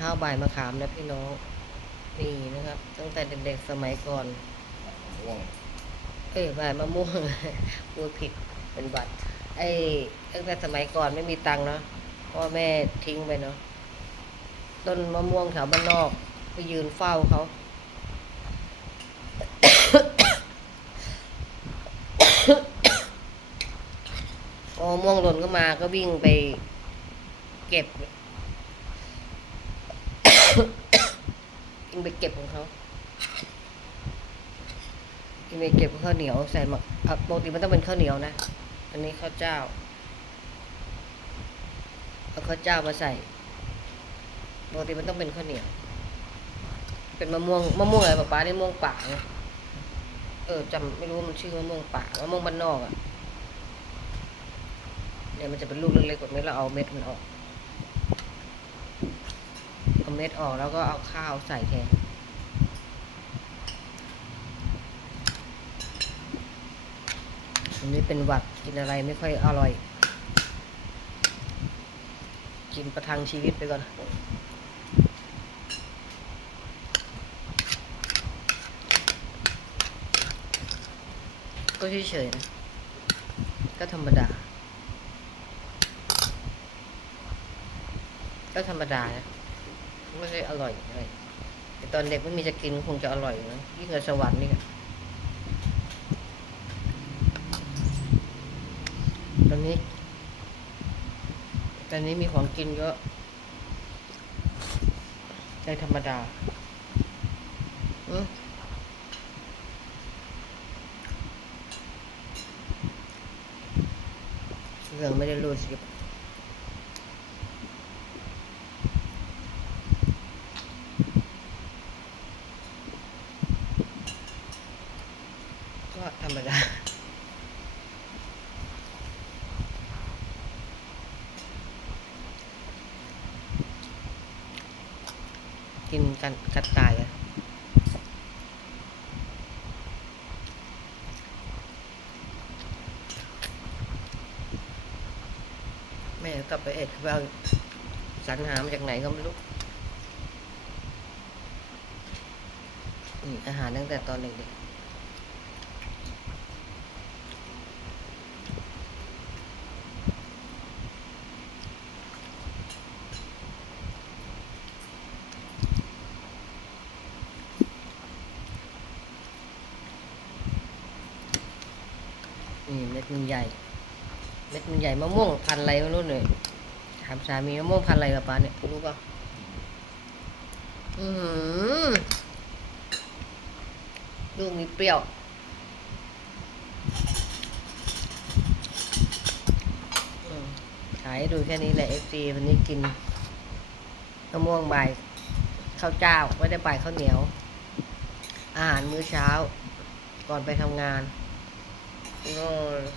ข้าวบ่ายมะขามนะพี่น้องนี่นะครับ ตั้งแต่เด็กๆสมัยก่อน ม่วงเอ้ยบ่ายมะม่วง พูดผิดเป็นบัตรไอ้ตั้งแต่สมัยก่อนไม่มีตังค์เนาะพ่อแม่ทิ้งไปเนาะต้นมะม่วงแถวบ้านนอกไปยืนเฝ้าเขา พอมะม่วงหล่นก็มาก็วิ่งไป เก็บ วิ่งไปเก็บของเขาที่ไม่เก็บข้าวเหนียวใส่หมักปกติมันต้องเป็นข้าวเหนียวนะ อันนี้ข้าวเจ้า เอาข้าวเจ้ามาใส่ปกติมันต้องเป็นข้าวเหนียว เป็นมะม่วงมะม่วงอะไรป๊าป๊านี่ม่วงป่าไงเออจำไม่รู้มันชื่อมะม่วงป่ามะม่วงบ้านนอกอะ่ะเนี่ยมันจะเป็นลูกเล็กๆแบบนี้เราเอาเม็ดมันออก เอาเม็ดออกแล้วก็เอาข้าวใส่แทนอันนี้เป็นหวัดกินอะไรไม่ค่อยอร่อย กินประทังชีวิตไปก่อนก็เฉยๆนะ ก็ธรรมดา ก็ธรรมดานะ ไม่ได้อร่อยอะไรแต่ตอนเด็กไม่มีจะกินคงจะอร่อยนะยิ่งกับสวรรค์นี่ตอนนี้ตอนนี้มีของกินเยอะได้ธรรมดาอืมเรื่องไม่ได้รู้สิ ก็ธรรมดากินกันกระต่ายอะแม่กลับไปเอ็ดไปเอาสรรหามาจากไหนก็ไม่รู้อืมอาหารตั้งแต่ตอนเด็กๆ นี่เม็ดมันใหญ่ เม็ดมันใหญ่มะม่วงพันอะไรไม่รู้เลยถามสามีมะม่วงพันอะไรกับป้าเนี่ยรู้ป่ะอือหือลูกนี้เปรี้ยว ขายดูแค่นี้แหละเอฟซีวันนี้กินมะม่วงใบข้าวเจ้าไม่ได้ใบายข้าวเหนียว อาหารมื้อเช้า ก่อนไปทำงาน Rồi